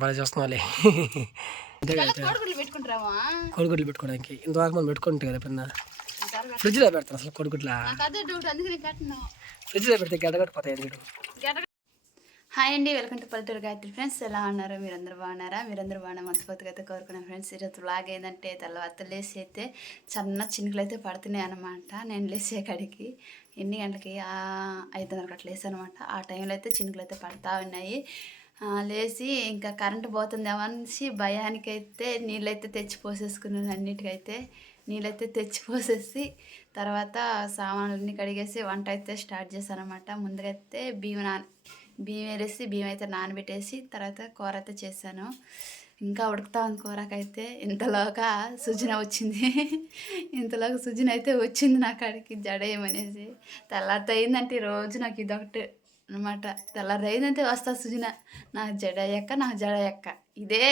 బాగా చూస్తున్నాలే కోడిగుడ్లు పెట్టుకోవడానికి ఇంతవరకు మనం పెట్టుకుంటాం కదా ఎప్పుడన్నా ఫ్రిడ్జ్లో పెడతాను అసలు కోడిగుడ్ల ఫ్రిడ్జ్లో పెడితే గడ్డగట్టిపోతాయి మీరు. హాయ్ అండి, వెల్కమ్ టు పల్లెటూరు గాయత్రి ఫ్రెండ్స్. ఎలా ఉన్నారు? మీరందరూ బాగున్నారా? మీరందరూ బాగున్నా మనస్ఫూర్తిగా అయితే కోరుకున్నాను ఫ్రెండ్స్. ఈరోజు వ్లాగ్ ఏంటంటే తెల్లవారు లేసి అయితే చిన్న చినుకులు అయితే పడుతున్నాయి అనమాట. నేను లేసే కాడికి ఎన్ని గంటలకి 5:30 అట్లా లేసి అనమాట. ఆ టైంలో అయితే చినుకులు అయితే పడతా ఉన్నాయి. లేచి ఇంకా కరెంటు పోతుందేమో అనేసి భయానికైతే నీళ్ళైతే తెచ్చి పోసేసుకున్నాను. అన్నిటికైతే నీళ్ళైతే తెచ్చి పోసేసి తర్వాత సామాన్లన్నీ కడిగేసి వంట అయితే స్టార్ట్ చేశాను అనమాట. ముందుగా అయితే బియ్యం వేసి బియ్యం అయితే నానబెట్టేసి తర్వాత కూర అయితే చేశాను. ఇంకా ఉడుకుతా ఉంది కూరకైతే. ఇంతలోగా సుజన వచ్చింది. అయితే వచ్చింది నా కాడికి జడేయమనేసి. తెల్లారితో అయిందంటే రోజు నాకు ఇదొకటి అనమాట. తెల్లారి అయిందంటే వస్తా సుజన నాకు జడ ఎక్క ఇదే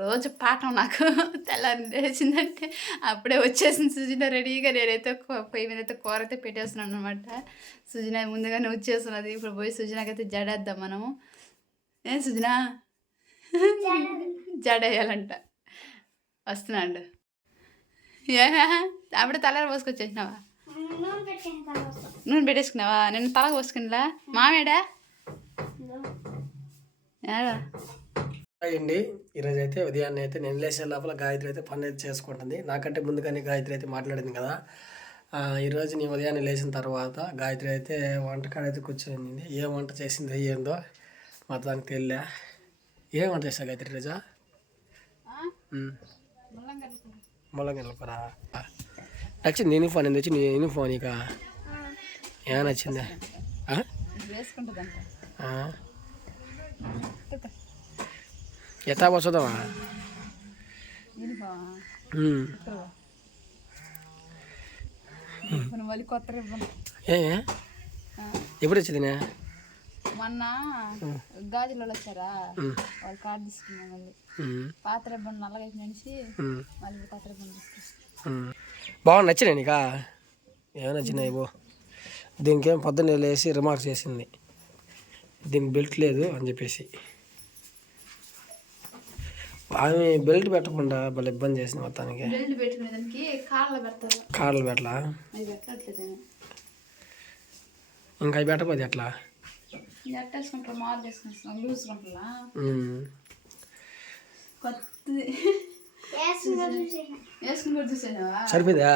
రోజు పాఠం నాకు. తెల్లారి లేచిందంటే అప్పుడే వచ్చేసింది సుజన రెడీగా. నేనైతే పొయ్యి మీద అయితే కూర అయితే పెట్టేస్తున్నాను అనమాట. సుజన ముందుగానే వచ్చేస్తున్నది. ఇప్పుడు పోయి సుజనకైతే జడేద్దాం మనము. ఏం సుజన జడ వేయాలంట. వస్తున్నాడు. అప్పుడే తలారి పోసుకొచ్చేసినావా? నూనె పెట్టేసుకున్నావా? నేను తలకు పోసుకునిలా మామేడా అండి. ఈరోజు అయితే ఉదయాన్నే అయితే నేను లేచే లోపల గాయత్రి అయితే పని అయితే చేసుకుంటుంది. నాకంటే ముందుగానే గాయత్రి అయితే మాట్లాడింది కదా. ఈరోజు నేను ఉదయాన్నే లేచిన తర్వాత గాయత్రి అయితే వంటకాడైతే కూర్చొని ఏం వంట చేసిందో ఏందో మొత్తానికి తెలియలే. ఏం వంట చేస్తా గాయత్రి రోజా? ముల్లంగడ్డల కూర నచ్చింది. యూనిఫామ్ ఎందుకు వచ్చింది? యూనిఫామ్ ఇక ఏం నచ్చిందా? ఎత్తా వస్తుందమ్మా? ఎప్పుడు వచ్చింది? మొన్న గాజులలో వచ్చారా వాళ్ళు కార్డు తీసుకున్నాం. మళ్ళీ పాత రిబ్బన్ నల్లగా నడిచి మళ్ళీ కొత్త రిబ్బన్ తీసుకొచ్చి బాగుంది. నచ్చినాయి నీకా? ఏమో నచ్చినాయి బో. దీనికేం పొద్దున్నే లేసి రిమార్క్స్ చేసింది, దీనికి బెల్ట్ లేదు అని చెప్పేసి. ఆమె బెల్ట్ పెట్టకుండా భలే ఇబ్బంది చేసింది మొత్తానికి. కాళ్ళు పెట్టలా? ఇంకా అవి పెట్టకపోతే ఎట్లా? సరిపోయిందా?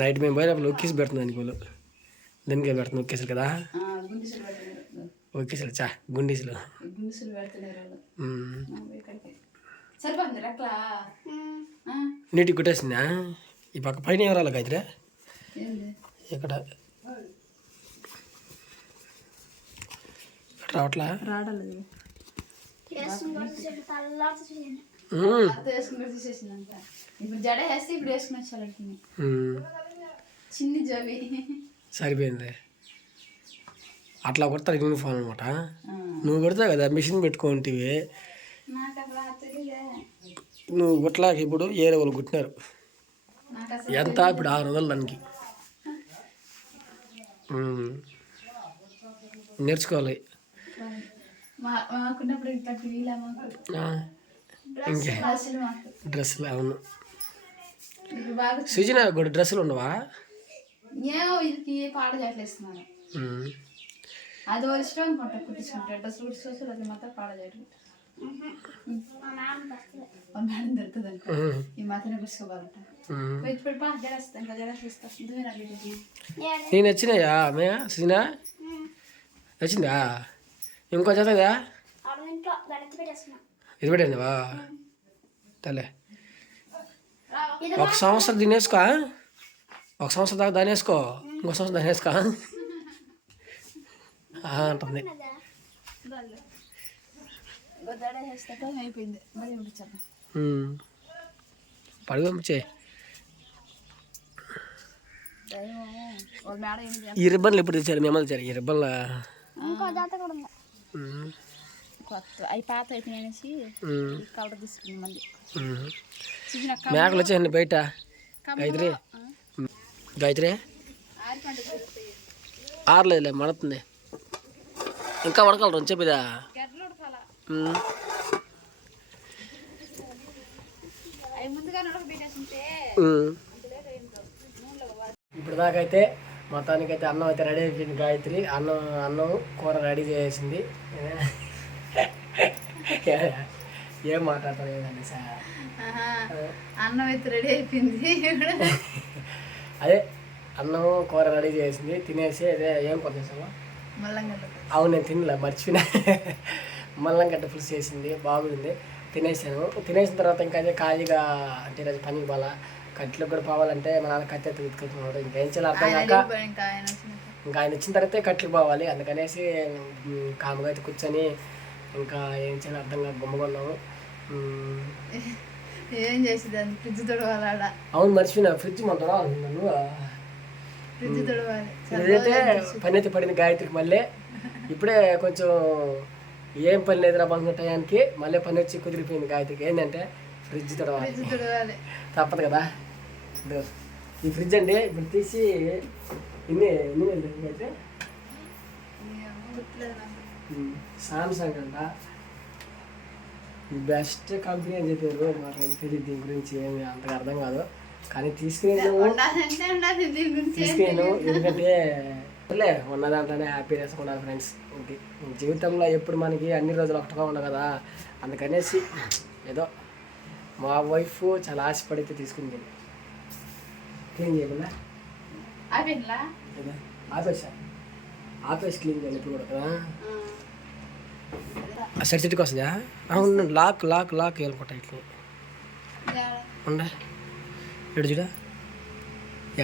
నైట్ మేము పోయినప్పుడు ఒక్కేసి పెడుతుంది అనుకోలు. దీనికే పెడుతుంది ఒక్కేసారు కదా. ఒక్కేసారు చా గుండీసులు నీటికి కుట్టేసిందా? ఈ పక్క పైన ఎవరాలి గాయత్రి? ఇక్కడ రావట్లా? సరిపోయింది. అట్లా కొడతారు యూనిఫామ్ అనమాట. నువ్వు కొడతావు కదా మిషన్ పెట్టుకుంటేవి. నువ్వు కుట్టలాక ఇప్పుడు ఏరే వాళ్ళు కుట్టినారు. ఎంత ఇప్పుడు 600 దానికి. నేర్చుకోవాలి. ఇంకే డ్రెస్సులు అవును. సుజన కూడా డ్రెస్సులు ఉండవా? అది ఇష్టం అనుకుంటా కుట్టించుకుంటా. డ్రెస్సులు కుట్టించుకోవచ్చు, అది మాత్రం పాడ చేయడం దొరుకుతుంది అనుకో. ఈ మాత్రం కుట్టించుకోవాలంట. నేను నచ్చినాయా అమ్మయ్య సుజన? నచ్చిందా? ఇంకో చదువుదా? ఇది పెట్టినావా? తలే ఒక సంవత్సరం దీన్ని వేసుకో. ఒక సంవత్సరం దాకా దాన్ని వేసుకో. ఇంకో సంవత్సరం దాన్ని వేసుకో అంటుంది. పడి పంపించే. ఈ రిబ్బన్లు ఎప్పుడు తెచ్చారు? మేము తెచ్చారు ఈ రిబ్బన్ల. అవి పాత అయిపోయినాయి కలర్ తీసుకున్నాం. మళ్ళీ మేకలు వచ్చాయండి బయట. గాయత్రి ఆరలేదులే మడుతుంది ఇంకా ఉడకలరు చెప్పిదా ఇప్పుడు దాకైతే మొత్తానికైతే అన్నం అయితే రెడీ అయిపోయింది. గాయత్రి అన్నం కూర రెడీ చేసింది. ఏం మాట్లాడతారు ఏదండి సార్? అన్నం అయితే రెడీ అయిపోయింది. అదే అన్నం కూర రెడీ చేసింది, తినేసి అదే ఏం కూర చేసావా? అవును నేను తినలే, మర్చిపోయినా. మల్లంగడ్డ పులుసు చేసింది, బాగుంది. తినేసాను. తినేసిన తర్వాత ఇంకా అదే ఖాళీగా అంటే ఈరోజు పనికి పోవాలా, కట్టెలకు కూడా పోవాలంటే మా నాన్న కట్టె ఎత్తుకెళ్తున్నాడు. ఇంకేం చేయాలి అర్థం కాక ఇంకా ఆయన వచ్చిన తర్వాత కట్టెలకు పోవాలి. అందుకనేసి కాముగా అయితే కూర్చొని ఇంకా ఏం చేయాలి అర్థం కాక గుమ్మగొన్నాము. ఏం చేసేదాన్ని ఫ్రిడ్జ్ తొడవాల. అవును మర్చిపోయినా, ఫ్రిడ్జ్ మన తొడవాలి. నువ్వు ఫ్రిడ్జ్ తొడవాలి. ఇదైతే పని అయితే పడింది గాయత్రికి. మళ్ళీ ఇప్పుడే కొంచెం ఏం పని లేదు రాబోతున్న టయానికి మళ్ళీ పని వచ్చి కుదిరిపోయింది గాయత్రికి. ఏంటంటే ఫ్రిడ్జ్ తొడవాలి, తప్పదు కదా. ఈ ఫ్రిడ్జ్ అండి ఇప్పుడు తీసి ఇన్ని అయితే సామ్సంగ్ అంట, బెస్ట్ కంపెనీ అని చెప్పారు. మాకు తెలియదు దీని గురించి ఏమి అంతగా అర్థం కాదు, కానీ తీసుకునేను. ఎందుకంటే ఉన్నదాంట్లోనే హ్యాపీనెస్ ఉండాలి ఫ్రెండ్స్. జీవితంలో ఎప్పుడు మనకి అన్ని రోజులు ఒకటిగా ఉండవు కదా. అందుకనేసి ఏదో మా వైఫ్ చాలా ఆశపడితే తీసుకుంది. క్లీన్ చేయకుండా ఆపేసి క్లీన్ చేయాలి ఇప్పుడు కూడా కదా. సెట్ సెట్కి వస్తుందా? అవును, లాక్ లాక్ లాక్ వేయాలనుకుంటా. ఇట్లా ఉండ ఇటు చూడ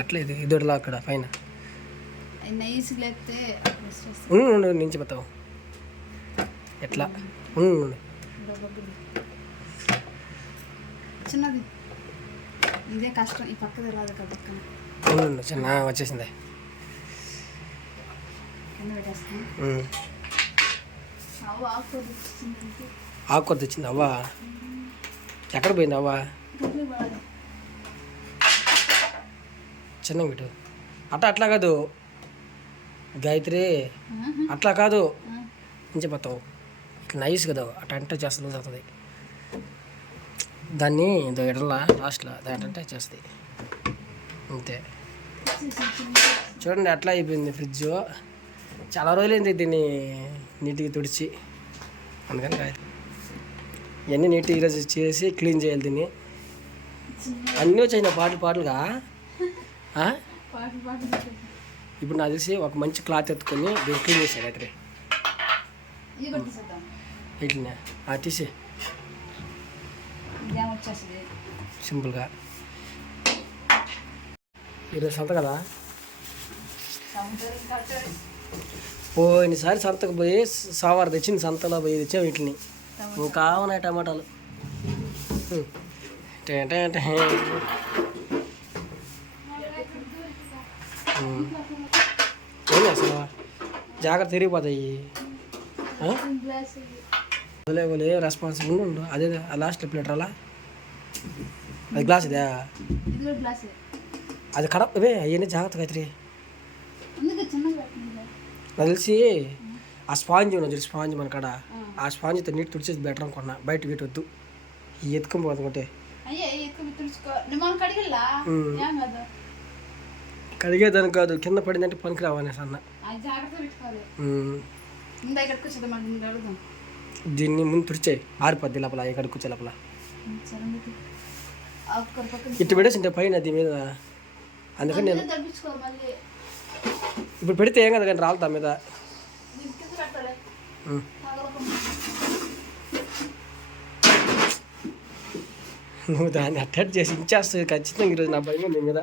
ఎట్లా ఇది ఇదొకటి లాక్ ఇక్కడ పైన ఉండు నుంచి పోతావు ఎట్లా ఉండు. చిన్నది ఇదే కష్టం, ఈ పక్క రాదు కదా. ఉండు చిన్న వచ్చేసింది. ఆకు తెచ్చింది అవ్వా. ఎక్కడ పోయింది అవ్వా? చిన్నగా పెట్టు. అట్లా కాదు గాయత్రి, అట్లా కాదు ఇంచి పోతావు. ఇట్లా నైస్ కదా, అట్లా అంటే చేస్తుంది చదువుతుంది. దాన్ని ఎడలా లాస్ట్లో దాంట్ అంటే చేస్తుంది అంతే. చూడండి అట్లా అయిపోయింది ఫ్రిడ్జ్. చాలా రోజులైంది దీన్ని నీట్గా తుడిచి. అందుకని ఇవన్నీ నీట్గా ఈరోజు చేసి క్లీన్ చేయాలి దీన్ని. అన్నీ వచ్చాయి పాటలుగా. ఇప్పుడు నాకు తెలిసి ఒక మంచి క్లాత్ ఎత్తుకొని దీన్ని క్లీన్ చేశాడు అయితే ఇట్లా తీసి సింపుల్గా. ఈరోజు సంత కదా, పోయినసారి సంతకు పోయి సావారు తెచ్చింది, సంతలో పోయి తెచ్చాము వీటిని. ఇంకా ఉన్నాయి టమాటాలు. ఏమి అసలు జాగ్రత్త తిరిగిపోతాయి. అదే రెస్పాన్సిబుల్ ఉండు. అదే లాస్ట్లో ప్లేటర్ అలా అది గ్లాస్ ఇదే, అది కడప అవన్నీ జాగ్రత్తగా అవుతాయి. నాకు తెలిసి ఆ స్పాంజ్ ఉన్నది, స్పాంజ్ మన కాడ, ఆ స్పాంజ్తో నీట్ తుడిచేది బెటర్ అనుకున్నా. బయట పెట్టవద్దు, ఎత్తుకొని పోతుంటే. కడిగేదాని కాదు, కింద పడిందంటే పనికి రావనేసి అన్న. దీన్ని ముందు తుడిచాయి, ఆరిపోద్ది లోపల. ఎక్కడ కూర్చో లోపల ఇటు పెట్టేసింటే పైన దీని మీద. అందుకని నేను ఇప్పుడు పెడితే ఏం కదా కానీ రాలుతా మీద. నువ్వు దాన్ని అటాచ్ చేసి ఇచ్చేస్తుంది ఖచ్చితంగా. ఈరోజు నా భయం నీ మీద.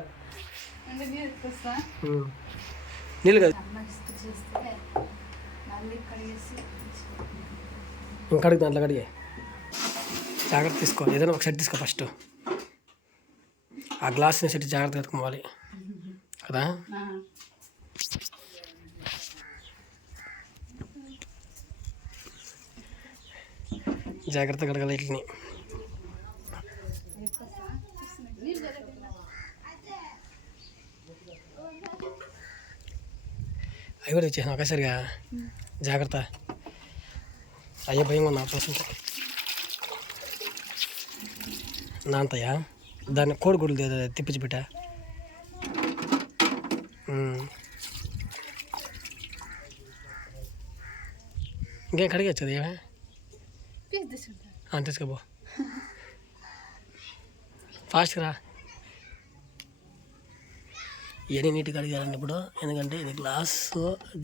నీళ్ళు కదా ఇంకడికి దాంట్లో కడిగే. జాగ్రత్త తీసుకో, ఏదైనా ఒక సెట్ తీసుకో ఫస్ట్. ఆ గ్లాస్ని సెట్ జాగ్రత్తగా ఎత్తుకోవాలి కదా. జాగ్రత్తగా కడగాలి వీటిని. అవి కూడా తెచ్చాను ఒకసారిగా. జాగ్రత్త, అయ్యే భయం ఉన్నా చూస్తుంటే. నాంతయ్యా దాన్ని కోడిగుడ్లు తిప్పించి పెట్టా. ఇంకేం కడిగచ్చు అది ఏమే తీసుకోబో, ఫాస్ట్గా రా. ఇవన్నీ నీట్గా కడిగాలండి ఇప్పుడు, ఎందుకంటే ఇది గ్లాస్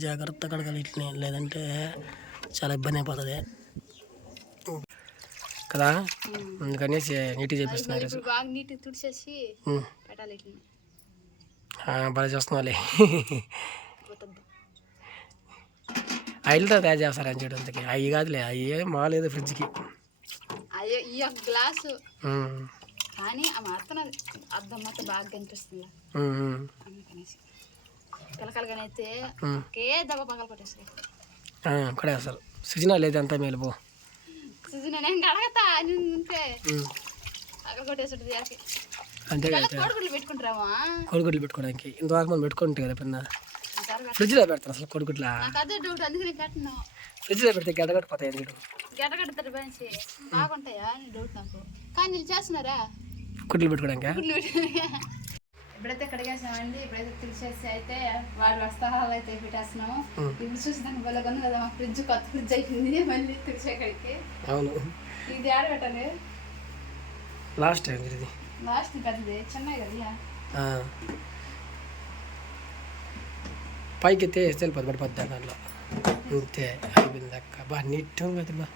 జాగ్రత్త కడగాలి ఇట్లనే, లేదంటే చాలా ఇబ్బంది అయిపోతుంది కదా. అందుకని నీట్గా చేపిస్తున్నారు ఈరోజు. బాగా చూస్తున్నావాలి. ఆయిల్తో తయారు చేస్తారని చేయడానికి అవి కాదులే, అవి మాలేదు ఫ్రిడ్జ్కి. గ్లాసు కానీ ఆ మాత్రం అర్థం మాత్రం బాగా కనిపిస్తుంది అందుకనేసి పిలకలుగానైతే ఒకే దెబ్బ పగలు కొట్టేస్తారు. కడేస్తారు. సీజన్ లేదు అంతా మేలు పో. సీజన్ నేను కడగతా ఉంటే పగలు కొట్టేస్తుంది. అంతే కదా, కోడిగుడ్లు పెట్టుకుంటారామా? కోడిగుడ్లు పెట్టుకోవడానికి ఇంతవరకు మనం పెట్టుకుంటే కదా పిన్న. ఫ్రిడ్జ్లో పెడతారు అసలు కోడిగుడ్లా? అదే డౌట్, అందుకని పెట్టను. ఫ్రిడ్జ్లో పెడితే గడ్డగట్టిపోతాయి. గడ్డగడతారు మనిషి బాగుంటాయా అని డౌట్ నాకు. కానీ వీళ్ళు చేస్తున్నారా గుడ్లు పెట్టుకోవడానికి? ఇప్పుడైతే కడిగేసామండి. ఇప్పుడైతే తెలిసేసి అయితే వాడు వస్తాహాలు అయితే పెట్టేస్తున్నాము. ఇప్పుడు చూసి దానికి వల్ల కొన్నాం కదా, మా ఫ్రిడ్జ్ కొత్త ఫ్రిడ్జ్ అయిపోయింది మళ్ళీ తెలిసేకాడికి. అవును, ఇది ఆడ పెట్టాలి లాస్ట్ టైం ఇది లాస్ట్ పెద్దది చిన్నది కదా. పైకి ఎత్తే వెళ్ళిపోతుంది, పడిపోద్ది దాంట్లో. అంతే అయిపోయింది అక్క. బాగా నీట్గా అవుతుంది. బా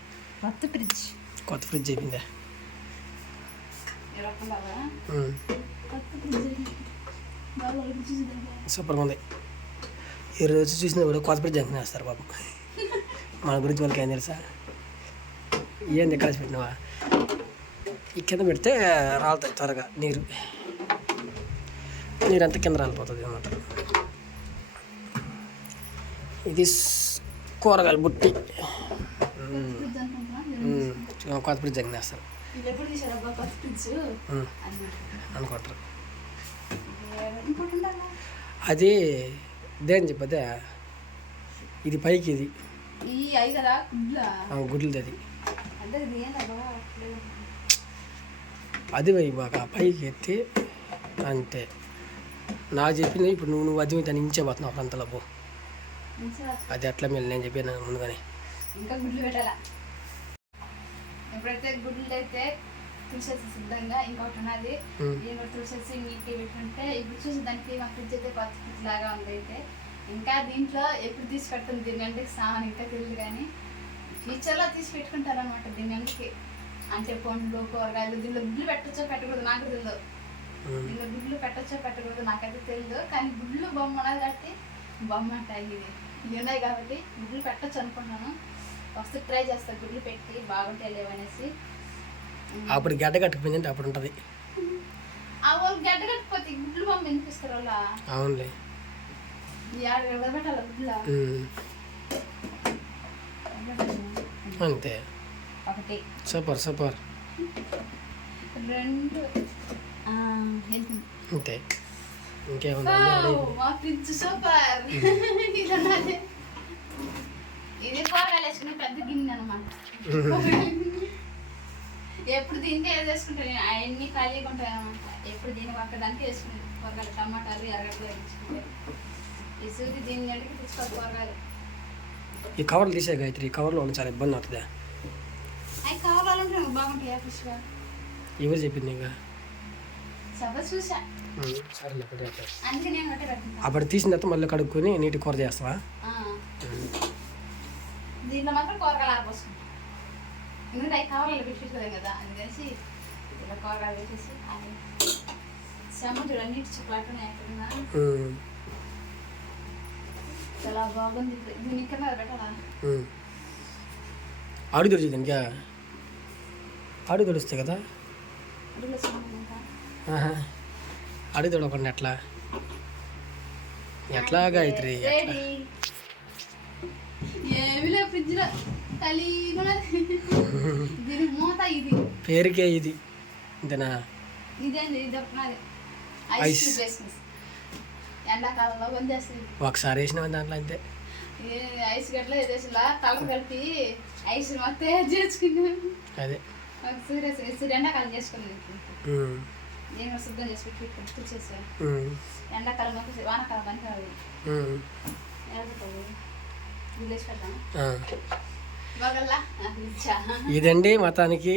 కొత్త ఫ్రిడ్జ్ అయిపోయిందా? సూపర్గా ఉంది. ఈరోజు చూసినా కూడా కొత్త ఫ్రిడ్జ్ అంకనే వేస్తారు బాబు. మన గురించి వాళ్ళకి ఏం తెలుసా? ఏంది ఎక్కడ పెట్టినావా? ఈ కింద పెడితే రాలుతాయి త్వరగా నీరు అంతా కింద రాలిపోతుంది అన్నమాట. ఇది కూరగాయల బుట్టి. కొత్త ఫ్రిడ్జ్ అంకనేస్తారు అనుకుంటారు. అది దేని చెప్పదే, ఇది పైకి, ఇది గుడ్లది. అది బాగా పైకి ఎత్తి అంతే. నాకు చెప్పింది ఇప్పుడు నువ్వు అది దాన్ని ఇంచేపోతున్నావు అంతలో పో. అది అట్లా మీరు నేను చెప్పాను ముందుగానే. ఇంకా గుడ్లు పెట్టాలా? ఎప్పుడైతే గుడ్లు అయితే తులసేసి సిద్ధంగా ఇంకొకటి ఉన్నది, నేను కూడా తులసేసి నీట్గా పెట్టుకుంటే ఇప్పుడు చూసి దానికి మా ఫ్రిడ్జ్ అయితే కొత్త ఫ్రిడ్జ్ లాగా ఉంది. అయితే ఇంకా దీంట్లో ఎప్పుడు తీసి పెడుతుంది దీని గంటకి సామాన్ ఇంకా తెలియదు, కానీ ఫ్యూచర్లో తీసి పెట్టుకుంటారనమాట దీని గంటకి. అంటే పండ్లు కూరగాయలు దీనిలో గుడ్లు పెట్టచ్చో పెట్టకూడదు నాకు తెలియదు. దీనిలో గుడ్లు పెట్టచ్చో పెట్టకూడదు నాకైతే తెలియదు, కానీ గుడ్లు బొమ్మ ఉన్నది కాబట్టి బొమ్మ అంటాయి ఇవి ఉన్నాయి కాబట్టి గుడ్లు పెట్టచ్చు అనుకున్నాను. వస్తే ట్రై చేస్తా గుడ్లు పెట్టి బాగుంటాయి లేవనేసి. అప్పుడు గడ్డ కట్టుకుపోయిందంటే అప్పుడు ఉంటుంది. వాళ్ళు గడ్డ కట్టుకుపోతే గుడ్లు బొమ్మ వినిపిస్తారు వాళ్ళ. అవునులే, పెట్టాలి గుడ్లు అంతే. ఒకటి సూపర్ 2 అంతే. ఇంకేముంది? మా ఫ్రిడ్జ్ సూపర్. ఇది కూరగాయలు వేసుకునే పెద్ద గిన్నె అనమాట. ఎప్పుడు దీనికి వేసుకుంటాను నేను, అవన్నీ ఖాళీగా ఉంటాయి అనమాట. ఎప్పుడు దీన్ని పక్కడానికి వేసుకుంటాను కూరగాయలు, టమాటాలు ఎర్రగడ్డలు వేసుకుంటాను. ఈ సూది దీని గంటకి తెచ్చుకోవాలి కూరగాయలు. ఈ కవర్లు తీసే గాయత్రి, ఈ కవర్లో చాలా ఇబ్బంది అవుతుందా? అవి కవర్లు ఉంటాయి బాగుంటాయి ఫ్రెష్గా. ఎవరు చెప్పింది ఇంకా? చూసా సరే అందుకే నేను ఒకటే పెట్టుకుంటా. అప్పుడు తీసిన తర్వాత మళ్ళీ కడుక్కొని నీటి కూర చేస్తావా? దీంట్లో మాత్రం కూరగాయలు ఆరిపోసుకుంటాం, ఎందుకంటే అవి కవర్లో పెట్టుకోలేం కదా. అందుకనేసి ఇలా కూరగాయలు పెట్టేసి అది చెమ్మ చూడండి నీటి చుక్కలాటనే ఎక్కడున్నా చాలా బాగుంది. దీన్ని ఇక్కడ పెట్టాలా? ఆడి దొరుకుతుంది ఇంకా ఆడి దొరుకుతాయి కదా. ఆడి దొరకకుండా ఎట్లా గాయత్రి? ఏమిలే ఫ్రిడ్జ్లో దీని మూత ఇది పేరుకే ఇది ఇంతనా? ఇదేండి ఇది ఒకనాది ఐస్. ఎండాకాలంలో వందేస్తుంది. ఒకసారి వేసినా దాంట్లో అంతే. ఐస్ గడ్డలో వేసేసిలా కలర్ కలిపి ఐస్ మొత్తం చేసుకున్నాం. అదే ఎండాకాలం చేసుకున్నాను. నేను శుద్ధం చేసి పెట్టి చేసాను. ఎండాకాలం మొత్తం వానాకాలం పనికి రాదు. విలేజ్ పెడతాను. ఇదండి మొత్తానికి.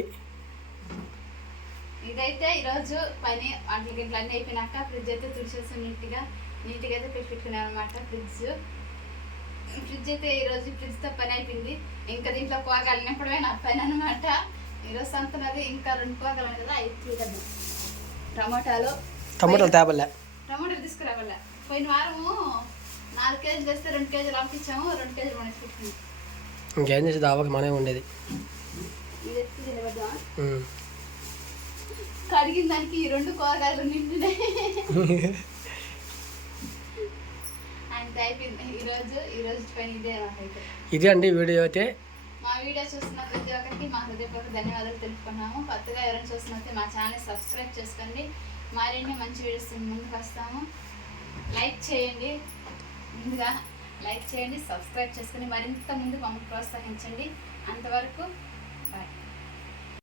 ఇదైతే ఈరోజు పని వంటల గింటలు అన్నీ అయిపోయినాక ఫ్రిడ్జ్ అయితే తుడిచేస్తాం. నీట్గా అయితే పెట్టుకున్నాను అనమాట. ఫ్రిడ్జ్ అయితే ఈరోజు ఫ్రిడ్జ్తో పని అయిపోయింది. ఇంకా దీంట్లో కూరగాయలు నింపడమే నా పని అనమాట. ఈరోజు సంతనది ఇంకా 2 కూరగాయలు ఉన్నాయి కదా, అవి కదా. టమాటాలు తేపలే, టమాటాలు తీసుకురావాల. పోయిన వారము 4 కేజీలు వేస్తే 2 కేజీలు అమ్మిచ్చాము, 2 కేజీలు మనకి పెట్టుకున్నాం. ఇంకేం చేసి దాబాకి మనమే ఉండేది. ఇది ఎత్తి తినవద్దా కడిగిన దానికి ఈ 2 కూరగాయలు నిండినాయి. అంతే అయిపోయింది ఈరోజు పని ఇదే నాకైతే. ఇది అండి వీడియో అయితే. మా వీడియో చూస్తున్న ప్రతి ఒక్కరికి మా హృదయపూర్వక ధన్యవాదాలు తెలుపుకున్నాము. కొత్తగా ఎవరైనా చూస్తున్నట్టే మా ఛానల్ సబ్స్క్రైబ్ చేసుకోండి. మరిన్ని మంచి వీడియోస్ ముందుకు వస్తాము. లైక్ చేయండి, ముందుగా లైక్ చేయండి, సబ్స్క్రైబ్ చేసుకొని మరింత ముందుకు మమ్మల్ని ప్రోత్సహించండి. అంతవరకు